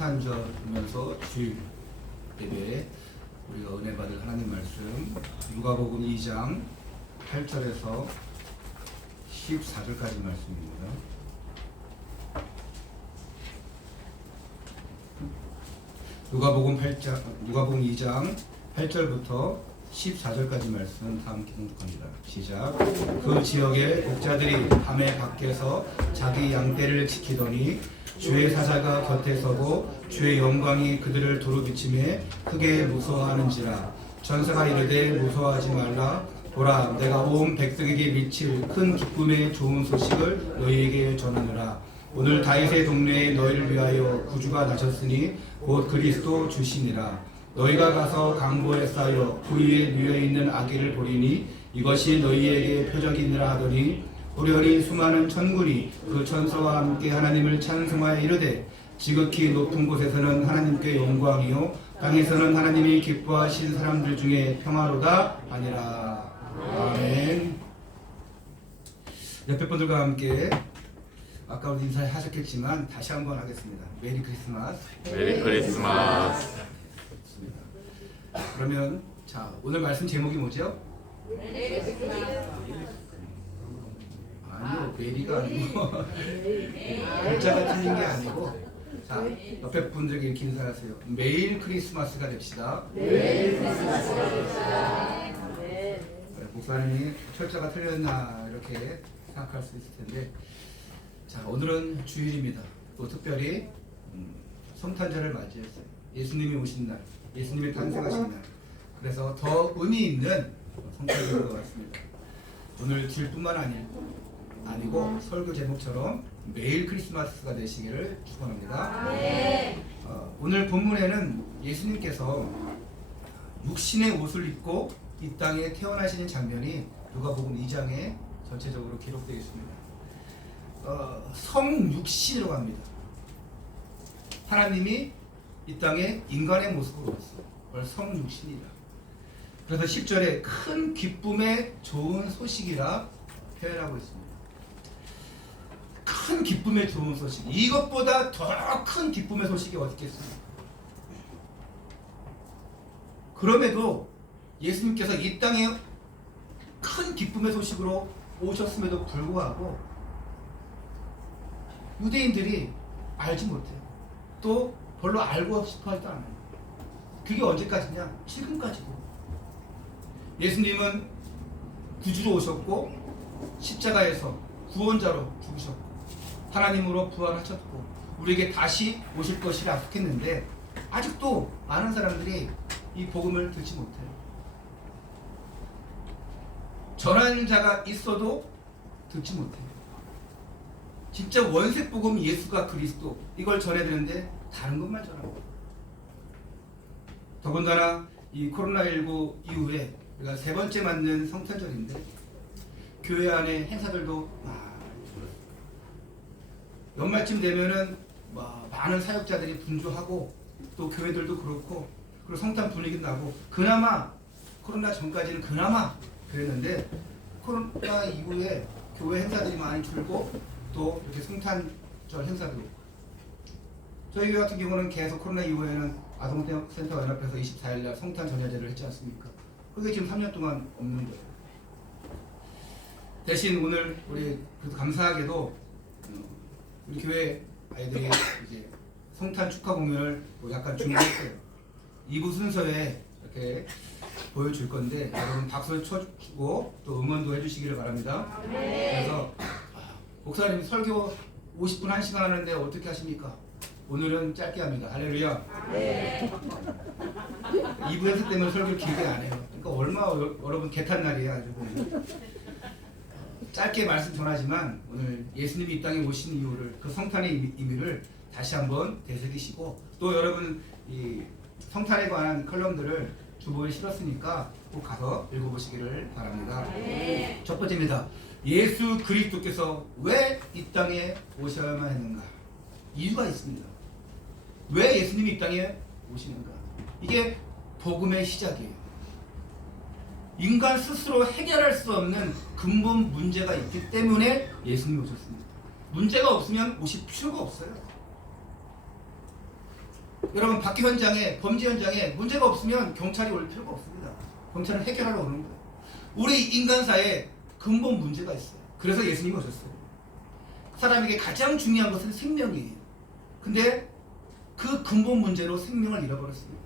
성탄절이면서 주일 예배에 우리가 은혜 받을 하나님 말씀 누가복음 2장 8절에서 14절까지 말씀입니다. 누가복음 2장 8절부터 14절까지 말씀 다 함께 공독합니다. 시작. 그 지역의 목자들이 밤에 밖에서 자기 양떼를 지키더니 주의 사자가 곁에 서고 주의 영광이 그들을 두루 비치매 크게 무서워하는지라. 전사가 이르되 무서워하지 말라. 보라, 내가 온 백성에게 미칠 큰 기쁨의 좋은 소식을 너희에게 전하노라. 오늘 다윗의 동네에 너희를 위하여 구주가 나셨으니 곧 그리스도 주시니라. 너희가 가서 강보에 쌓여 그 위에 누워있는 아기를 보리니 이것이 너희에게 표적이니라 하더니 보려니 수많은 천군이 그 천사와 함께 하나님을 찬송하여 이르되 지극히 높은 곳에서는 하나님께 영광이요 땅에서는 하나님이 기뻐하신 사람들 중에 평화로다 하니라. 아멘. 옆에 분들과 함께 아까 우리 인사하셨겠지만 다시 한번 하겠습니다. 메리 크리스마스. 메리 크리스마스. 그러면 자, 오늘 말씀 제목이 뭐죠? 아니요, 메리가 아니고 글자가 틀린 게 아니고, 자, 옆에 분들에게 이렇게 인사하세요. 매일 크리스마스가 됩시다. 매일 크리스마스가 됩시다. 목사님이 철자가 틀렸나 이렇게 생각할 수 있을 텐데, 자, 오늘은 주일입니다. 또 특별히 성탄절을 맞이했어요. 예수님이 오신 날, 예수님이 탄생하신 날. 그래서 더 의미 있는 성탄절인 것 같습니다. 오늘 주일뿐만 아니고 설교 제목처럼 매일 크리스마스가 되시기를 축원합니다. 오늘 본문에는 예수님께서 육신의 옷을 입고 이 땅에 태어나시는 장면이 누가복음 2장에 전체적으로 기록되어 있습니다. 성육신이라고 합니다. 하나님이 이 땅에 인간의 모습으로 왔어요. 성육신이다. 그래서 10절에 큰 기쁨의 좋은 소식이라 표현하고 있습니다. 큰 기쁨의 좋은 소식. 이것보다 더 큰 기쁨의 소식이 어디 있겠습니까? 그럼에도 예수님께서 이 땅에 큰 기쁨의 소식으로 오셨음에도 불구하고 유대인들이 알지 못해요. 또 별로 알고 싶어 하지도 않아요. 그게 언제까지냐? 지금까지도. 예수님은 구주로 오셨고 십자가에서 구원자로 죽으셨고 하나님으로 부활하셨고 우리에게 다시 오실 것을 약속했는데 아직도 많은 사람들이 이 복음을 듣지 못해요. 전하는 자가 있어도 듣지 못해요. 진짜 원색 복음 예수가 그리스도 이걸 전해드는데 다른 것만 전하고, 더군다나 이 코로나19 이후에 우리가 세 번째 맞는 성탄절인데 교회 안에 행사들도 많이 줄었어요. 연말쯤 되면은 많은 사역자들이 분주하고 또 교회들도 그렇고 그리고 성탄 분위기 나고, 그나마 코로나 전까지는 그나마 그랬는데 코로나 이후에 교회 행사들이 많이 줄고 또 이렇게 성탄절 행사도, 저희 교회 같은 경우는 계속 코로나 이후에는 아동센터 연합회에서 24일날 성탄 전야제를 했지 않습니까? 그게 지금 3년 동안 없는 거예요. 대신 오늘 우리 그래도 감사하게도 우리 교회 아이들이 이제 성탄 축하 공연을 약간 준비했어요. 2부 순서에 이렇게 보여줄 건데 여러분 박수 쳐주고 또 응원도 해주시기를 바랍니다. 그래서 목사님 설교 50분 1시간 하는데 어떻게 하십니까? 오늘은 짧게 합니다. 할렐루야. 2부 연습 때문에 설교를 길게 안 해요. 그러니까 얼마나 여러분 개탄 날이에요. 아주 짧게 말씀 전하지만 오늘 예수님이 이 땅에 오신 이유를, 그 성탄의 의미를 다시 한번 되새기시고, 또 여러분 이 성탄에 관한 컬럼들을 주보에 실었으니까 꼭 가서 읽어보시기를 바랍니다. 첫 번째입니다. 예수 그리스도께서 왜 이 땅에 오셔야만 했는가? 이유가 있습니다. 왜 예수님이 이 땅에 오시는가? 이게 복음의 시작이에요. 인간 스스로 해결할 수 없는 근본 문제가 있기 때문에 예수님이 오셨습니다. 문제가 없으면 오실 필요가 없어요. 여러분 밖에 현장에 범죄 현장에 문제가 없으면 경찰이 올 필요가 없습니다. 경찰은 해결하러 오는 거예요. 우리 인간사에 근본 문제가 있어요. 그래서 예수님이 오셨어요. 사람에게 가장 중요한 것은 생명이에요. 근데 그 근본 문제로 생명을 잃어버렸습니다.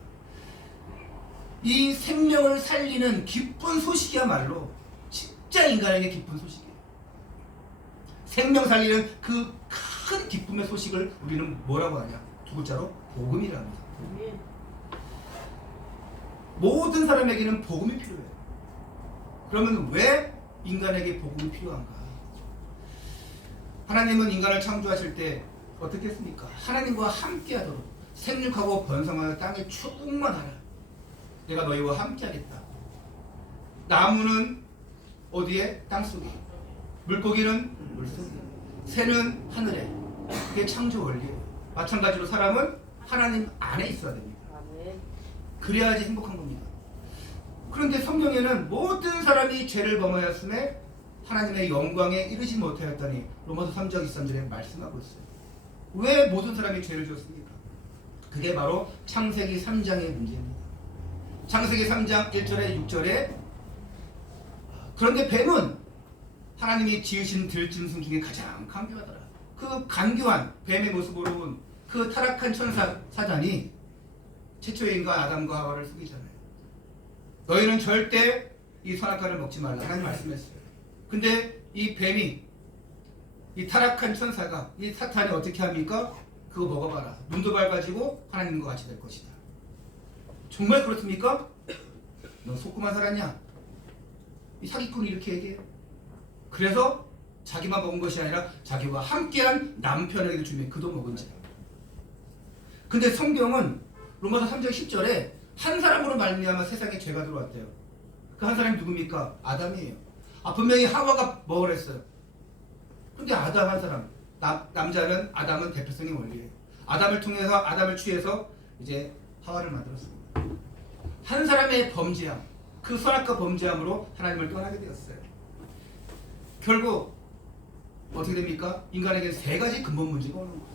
이 생명을 살리는 기쁜 소식이야말로 진짜 인간에게 기쁜 소식이에요. 생명 살리는 그 큰 기쁨의 소식을 우리는 뭐라고 하냐? 두 글자로 복음이라 합니다. 모든 사람에게는 복음이 필요해요. 그러면 왜 인간에게 복음이 필요한가? 하나님은 인간을 창조하실 때 어떻게 했습니까? 하나님과 함께하도록 생육하고 번성하여 땅에 충만하라. 내가 너희와 함께하겠다. 나무는 어디에? 땅속에. 물고기는 물속에. 새는 하늘에. 그게 창조 원리예요. 마찬가지로 사람은 하나님 안에 있어야 됩니다. 그래야지 행복한 겁니다. 그런데 성경에는 모든 사람이 죄를 범하였음에 하나님의 영광에 이르지 못하였다니 로마서 3장 23절에 말씀하고 있어요. 왜 모든 사람이 죄를 지었습니까? 그게 바로 창세기 3장의 문제입니다. 창세기 3장 1절에 6절에 그런데 뱀은 하나님이 지으신 들짐승 중에 가장 간교하더라. 그 간교한 뱀의 모습으로 본 그 타락한 천사 사단이 최초의 인간 아담과 하와를 속이잖아요. 너희는 절대 이 선악과를 먹지 말라 하나님 말씀했어요. 근데 이 뱀이 이 타락한 천사가 이 사탄이 어떻게 합니까? 그거 먹어봐라. 눈도 밝아지고 하나님과 같이 될 것이다. 정말 그렇습니까? 너 속고만 살았냐? 이 사기꾼이 이렇게 얘기해요. 그래서 자기만 먹은 것이 아니라 자기와 함께한 남편에게도 주면 그도 먹은 죄. 근데 성경은 로마서 3장 10절에 한 사람으로 말미암아 세상에 죄가 들어왔대요. 그 한 사람이 누굽니까? 아담이에요. 분명히 하와가 먹으랬어요. 근데 아담 한 사람, 남자는 아담은 대표성의 원리예요. 아담을 통해서 아담을 취해서 이제 하와를 만들었습니다. 한 사람의 범죄함, 그 선악과 범죄함으로 하나님을 떠나게 되었어요. 결국 어떻게 됩니까? 인간에게 세 가지 근본 문제가 오는 거예요.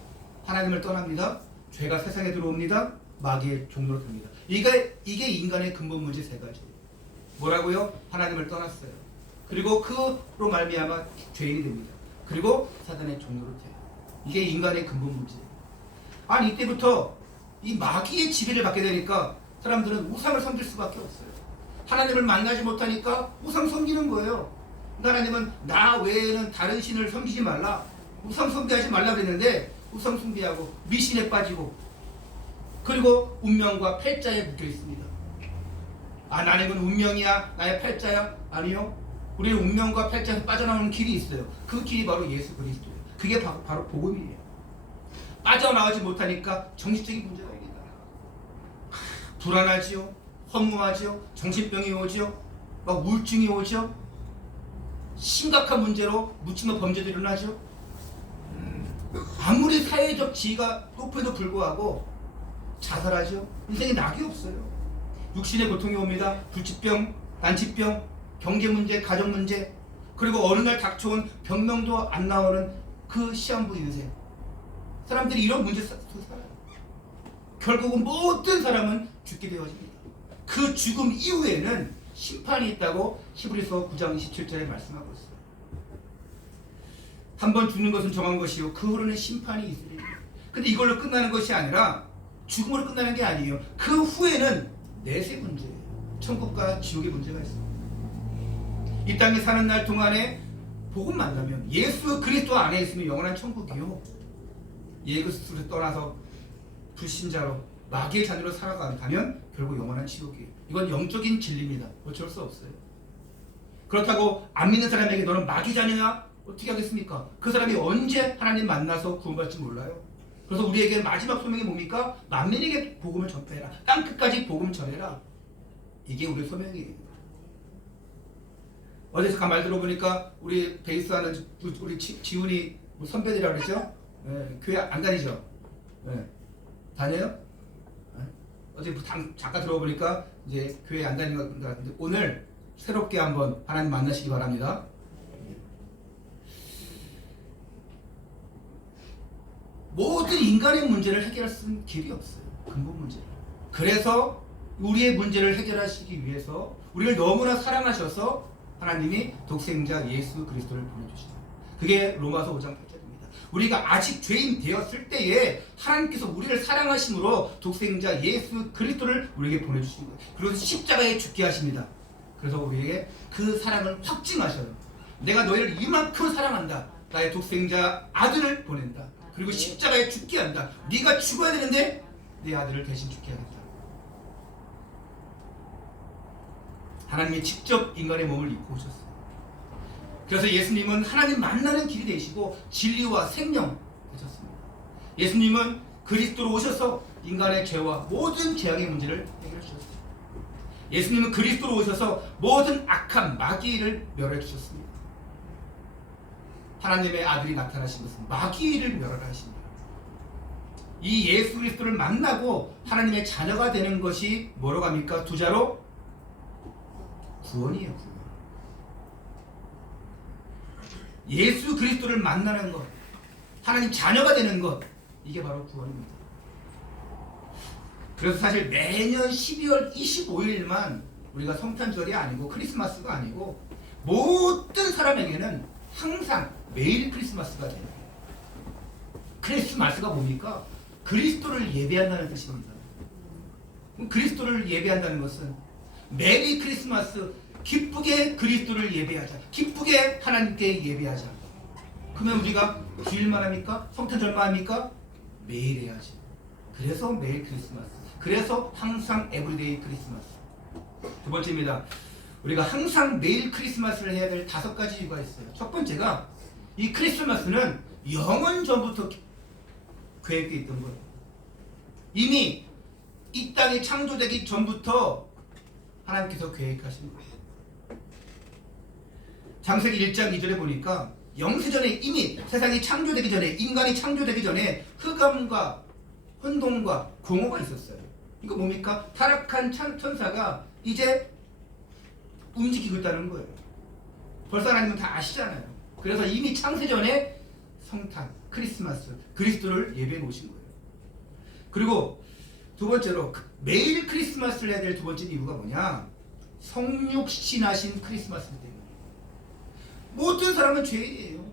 하나님을 떠납니다. 죄가 세상에 들어옵니다. 마귀의 종로로 됩니다. 이게 인간의 근본 문제 세 가지예요. 뭐라고요? 하나님을 떠났어요. 그리고 그로 말미암아 죄인이 됩니다. 그리고 사단의 종로로 돼요. 이게 인간의 근본 문제예요. 아니 이때부터 이 마귀의 지배를 받게 되니까 사람들은 우상을 섬길 수밖에 없어요. 하나님을 만나지 못하니까 우상 섬기는 거예요. 하나님은 나 외에는 다른 신을 섬기지 말라. 우상 숭배하지 말라 그랬는데 우상 숭배하고 미신에 빠지고 그리고 운명과 팔자에 묶여 있습니다. 나는 운명이야? 나의 팔자야? 아니요. 우리는 운명과 팔자에서 빠져나오는 길이 있어요. 그 길이 바로 예수 그리스도예요. 그게 바로 복음이에요. 빠져나오지 못하니까 정신적인 문제가 옵니다. 불안하지요. 허무하지요. 정신병이 오지요. 막 우울증이 오죠. 심각한 문제로 묻지마 범죄도 일어나죠. 아무리 사회적 지위가 높음에도 불구하고 자살하죠. 인생에 낙이 없어요. 육신의 고통이 옵니다. 불치병, 난치병, 경제 문제, 가정 문제, 그리고 어느 날 닥쳐온 병명도 안 나오는 그 시한부 인생. 사람들이 이런 문제 속에 살아요. 결국은 모든 사람은 죽게 되어집니다. 그 죽음 이후에는 심판이 있다고 히브리서 9장 27절에 말씀하고 있어요. 한 번 죽는 것은 정한 것이요 그 후로는 심판이 있으리. 근데 이걸로 끝나는 것이 아니라 죽음으로 끝나는 게 아니에요. 그 후에는 내세 문제예요. 천국과 지옥의 문제가 있어요. 이 땅에 사는 날 동안에 복음 만나면 예수 그리스도 안에 있으면 영원한 천국이요. 예수를 떠나서 불신자로 마귀의 자녀로 살아가면 결국 영원한 지옥이에요. 이건 영적인 진리입니다. 어쩔 수 없어요. 그렇다고 안 믿는 사람에게 너는 마귀 자녀야? 어떻게 하겠습니까? 그 사람이 언제 하나님 만나서 구원받을지 몰라요. 그래서 우리에게 마지막 소명이 뭡니까? 만민에게 복음을 전파해라. 땅끝까지 복음 전해라. 이게 우리의 소명이에요. 어디서 가만 들어보니까 우리 베이스하는 우리 지훈이 뭐 선배들이라고 그랬죠? 네, 교회 안 다니죠? 네. 다녀요? 네? 어제 잠깐 들어보니까 이제 교회 안 다니는 것 같은데 오늘 새롭게 한번 하나님 만나시기 바랍니다. 모든 인간의 문제를 해결할 수 있는 길이 없어요. 근본 문제를. 그래서 우리의 문제를 해결하시기 위해서 우리를 너무나 사랑하셔서 하나님이 독생자 예수 그리스도를 보내주십니다. 그게 로마서 5장 8절입니다. 우리가 아직 죄인 되었을 때에 하나님께서 우리를 사랑하심으로 독생자 예수 그리스도를 우리에게 보내주신 거예요. 그리고 십자가에 죽게 하십니다. 그래서 우리에게 그 사랑을 확증하셔요. 내가 너희를 이만큼 사랑한다. 나의 독생자 아들을 보낸다. 그리고 십자가에 죽게 한다. 네가 죽어야 되는데 내 아들을 대신 죽게 하겠다. 하나님이 직접 인간의 몸을 입고 오셨어요. 그래서 예수님은 하나님 만나는 길이 되시고 진리와 생명 되셨습니다. 예수님은 그리스도로 오셔서 인간의 죄와 모든 재앙의 문제를 해결해 주셨어요. 예수님은 그리스도로 오셔서 모든 악한 마귀를 멸해 주셨습니다. 하나님의 아들이 나타나신 것은 마귀를 멸하라 하십니다. 이 예수 그리스도를 만나고 하나님의 자녀가 되는 것이 뭐로 갑니까? 두 자로 구원이에요. 구원. 예수 그리스도를 만나는 것, 하나님 자녀가 되는 것, 이게 바로 구원입니다. 그래서 사실 매년 12월 25일만 우리가 성탄절이 아니고 크리스마스가 아니고 모든 사람에게는 항상 매일 크리스마스가 돼요. 크리스마스가 뭡니까? 그리스도를 예배한다는 뜻입니다. 그리스도를 예배한다는 것은 메리 크리스마스, 기쁘게 그리스도를 예배하자, 기쁘게 하나님께 예배하자. 그러면 우리가 주일만 합니까? 성탄절만 합니까? 매일 해야지. 그래서 매일 크리스마스, 그래서 항상 에브리데이 크리스마스. 두 번째입니다. 우리가 항상 매일 크리스마스를 해야 될 5가지 이유가 있어요. 첫 번째가 이 크리스마스는 영원 전부터 계획되어 있던 거예요. 이미 이 땅이 창조되기 전부터 하나님께서 계획하신 거예요. 창세기 1장 2절에 보니까 영세전에 이미 세상이 창조되기 전에, 인간이 창조되기 전에 흑암과 혼돈과 공허가 있었어요. 이거 뭡니까? 타락한 천사가 이제 움직이고 있다는 거예요. 벌써 하나님은 다 아시잖아요. 그래서 이미 창세전에 성탄, 크리스마스, 그리스도를 예배해 놓으신 거예요. 그리고 두 번째로 매일 크리스마스를 해야 될 두 번째 이유가 뭐냐? 성육신하신 크리스마스이기 때문에. 모든 사람은 죄인이에요.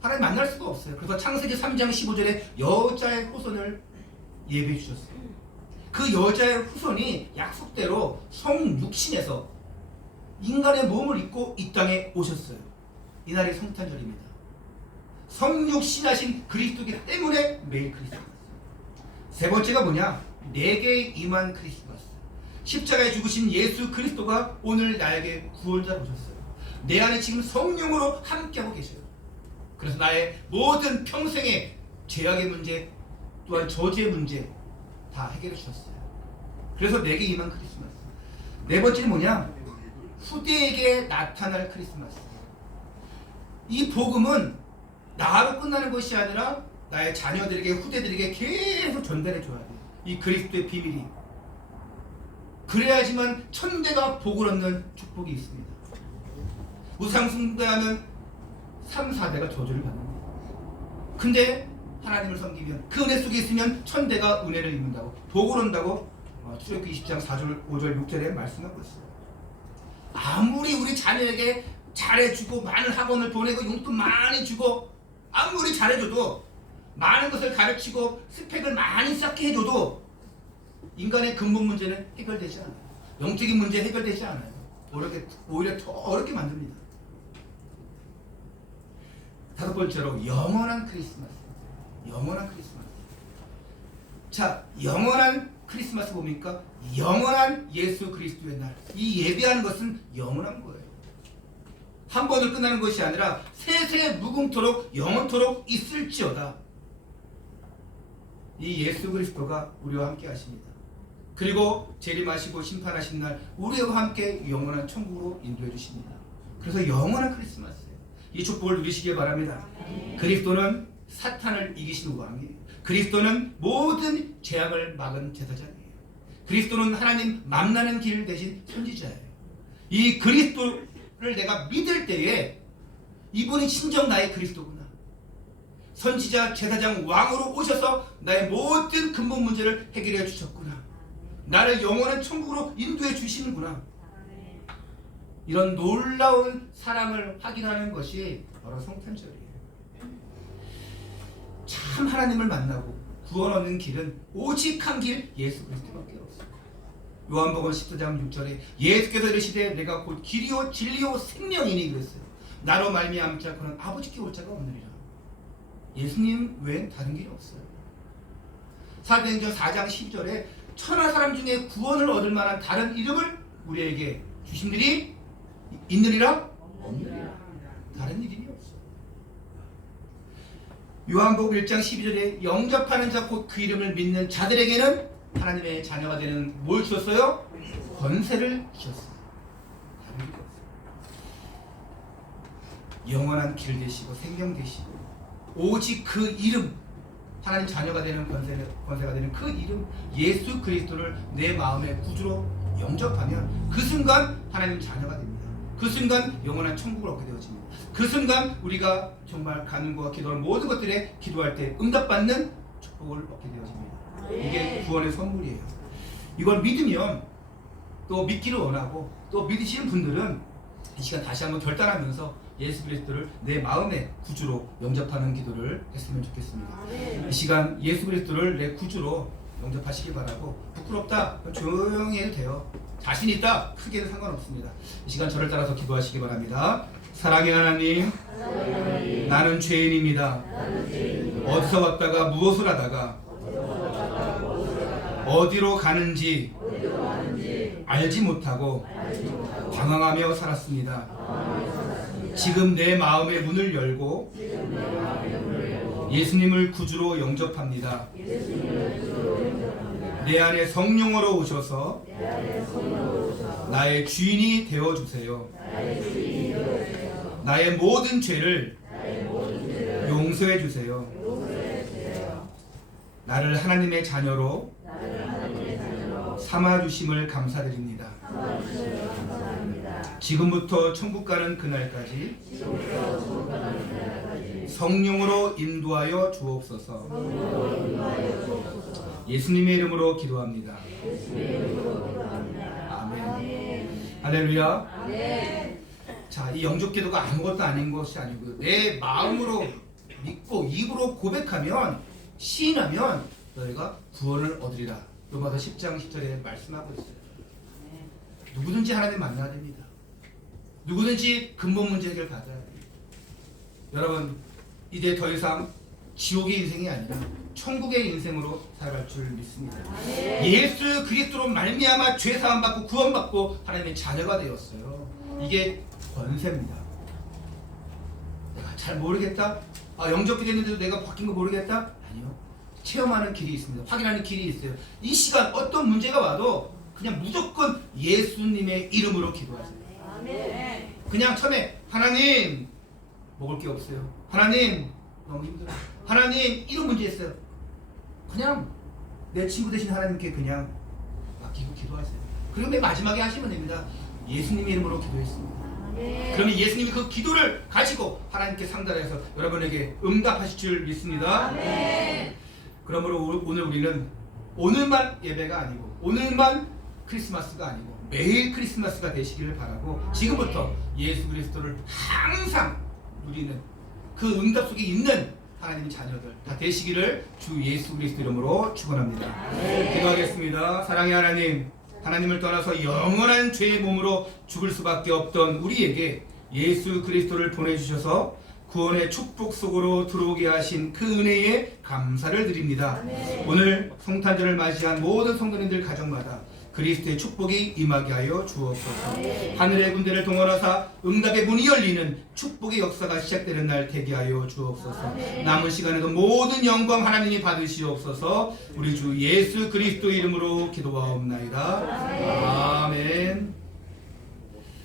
하나님 만날 수가 없어요. 그래서 창세기 3장 15절에 여자의 후손을 예배해 주셨어요. 그 여자의 후손이 약속대로 성육신에서 인간의 몸을 입고 이 땅에 오셨어요. 이날이 성탄절입니다. 성육신하신 그리스도이기 때문에 매일 크리스마스. 세 번째가 뭐냐? 내게 임한 크리스마스. 십자가에 죽으신 예수 그리스도가 오늘 나에게 구원자로 오셨어요. 내 안에 지금 성령으로 함께하고 계셔요. 그래서 나의 모든 평생의 죄악의 문제, 또한 저주의 문제 다 해결해 주셨어요. 그래서 내게 임한 크리스마스. 네 번째는 뭐냐? 후대에게 나타날 크리스마스. 이 복음은 나로 끝나는 것이 아니라 나의 자녀들에게, 후대들에게 계속 전달해 줘야 돼. 이 그리스도의 비밀이. 그래야지만 천대가 복을 얻는 축복이 있습니다. 우상숭배하면 3, 4대가 저주를 받는 거예요. 근데 하나님을 섬기면, 그 은혜 속에 있으면 천대가 은혜를 입는다고, 복을 얻는다고 출애굽기 20장 4절, 5절, 6절에 말씀하고 있어요. 아무리 우리 자녀에게 잘해주고 많은 학원을 보내고 용돈 많이 주고 아무리 잘해줘도, 많은 것을 가르치고 스펙을 많이 쌓게 해줘도 인간의 근본 문제는 해결되지 않아요. 영적인 문제 해결되지 않아요. 오히려 더 어렵게 만듭니다. 다섯 번째로 영원한 크리스마스. 영원한 크리스마스. 자, 영원한 크리스마스 뭡니까? 영원한 예수 그리스도의 날. 이 예배하는 것은 영원한 거예요. 한 번을 끝나는 것이 아니라 세세 무궁토록 영원토록 있을지어다. 이 예수 그리스도가 우리와 함께 하십니다. 그리고 재림하시고 심판하신 날 우리와 함께 영원한 천국으로 인도해 주십니다. 그래서 영원한 크리스마스예요. 이 축복을 누리시길 바랍니다. 그리스도는 사탄을 이기신 왕이에요. 그리스도는 모든 재앙을 막은 제사장이에요. 그리스도는 하나님 만나는 길 대신 선지자예요. 이 그리스도를 내가 믿을 때에 이분이 진정 나의 그리스도구나. 선지자, 제사장, 왕으로 오셔서 나의 모든 근본 문제를 해결해 주셨구나. 나를 영원한 천국으로 인도해 주시는구나. 이런 놀라운 사랑을 확인하는 것이 바로 성탄절이에요. 참 하나님을 만나고 구원 얻는 길은 오직 한 길, 예수 그리스도밖에 없어요. 요한복음 14장 6절에 예수께서 이르시되 내가 곧 길이요 진리요 생명이니 그랬어요. 나로 말미암지 않고는 아버지께 올 자가 없느니라. 예수님 외엔 다른 길이 없어요. 사도행전 4장 10절에 천하 사람 중에 구원을 얻을 만한 다른 이름을 우리에게 주신 일이 있느니라? 없느니라. 다른 이름이 없어요. 요한복음 1장 12절에 영접하는 자 곧 그 이름을 믿는 자들에게는 하나님의 자녀가 되는 뭘 주셨어요? 권세를 주셨어요. 다른 게 없어요. 영원한 길 되시고 생명 되시고 오직 그 이름, 하나님 자녀가 되는 권세가 되는 그 이름 예수 그리스도를 내 마음의 구주로 영접하면 그 순간 하나님 자녀가 됩니다. 그 순간 영원한 천국을 얻게 되어집니다. 그 순간 우리가 정말 간구와 기도하는 모든 것들에 기도할 때 응답받는 축복을 얻게 되어집니다. 이게 구원의 선물이에요. 이걸 믿으면 또 믿기를 원하고 또 믿으시는 분들은 이 시간 다시 한번 결단하면서 예수 그리스도를 내 마음의 구주로 영접하는 기도를 했으면 좋겠습니다. 이 시간 예수 그리스도를 내 구주로 영접하시기 바라고, 부끄럽다 조용히 해도 돼요. 자신 있다 크게는 상관없습니다. 이 시간 저를 따라서 기도하시기 바랍니다. 사랑의 하나님, 나는 죄인입니다. 어디서 왔다가 무엇을 하다가 어디로 가는지 알지 못하고 방황하며 살았습니다. 지금 내 마음의 문을 열고 예수님을 구주로 영접합니다. 내 안에 성령으로 오셔서 나의 주인이 되어주세요. 나의 모든 죄를 용서해 주세요. 나를 하나님의 자녀로 삼아주심을 감사드립니다. 지금부터 천국 가는 그날까지 성령으로 인도하여 주옵소서. 예수님의 이름으로 기도합니다. 아멘. 할렐루야. 자, 이 영접 기도가 아무것도 아닌 것이 아니고요. 내 마음으로 믿고 입으로 고백하면, 시인하면 너희가 구원을 얻으리라. 로마서 10장 10절에 말씀하고 있어요. 누구든지 하나님 만나야 됩니다. 누구든지 근본 문제 해결 받아야 됩니다. 여러분, 이제 더 이상 지옥의 인생이 아니라 천국의 인생으로 살아갈 줄 믿습니다. 예수 그리스도로 말미암아 죄 사함 받고 구원 받고 하나님의 자녀가 되었어요. 이게 권세입니다. 내가 잘 모르겠다. 영접이 됐는데도 내가 바뀐 거 모르겠다. 아니요. 체험하는 길이 있습니다. 확인하는 길이 있어요. 이 시간 어떤 문제가 와도 그냥 무조건 예수님의 이름으로 기도하세요. 그냥 처음에 하나님 먹을 게 없어요. 하나님 너무 힘들어요. 하나님 이런 문제 있어요. 그냥 내 친구 되신 하나님께 그냥 맡기고 기도하세요. 그리고 맨 마지막에 하시면 됩니다. 예수님의 이름으로 기도했습니다. 그러면 예수님이 그 기도를 가지고 하나님께 상달해서 여러분에게 응답하실 줄 믿습니다. 그러므로 오늘 우리는 오늘만 예배가 아니고 오늘만 크리스마스가 아니고 매일 크리스마스가 되시기를 바라고, 지금부터 예수 그리스도를 항상 누리는 그 응답 속에 있는 하나님의 자녀들 다 되시기를 주 예수 그리스도 이름으로 축원합니다. 기도하겠습니다. 사랑의 하나님, 하나님을 떠나서 영원한 죄의 몸으로 죽을 수밖에 없던 우리에게 예수 그리스도를 보내주셔서 구원의 축복 속으로 들어오게 하신 그 은혜에 감사를 드립니다. 오늘 성탄절을 맞이한 모든 성도님들 가정마다 그리스도의 축복이 임하게 하여 주옵소서. 하늘의 군대를 동원하사 응답의 문이 열리는 축복의 역사가 시작되는 날 되게 하여 주옵소서. 남은 시간에도 모든 영광 하나님이 받으시옵소서. 우리 주 예수 그리스도 이름으로 기도하옵나이다. 아멘.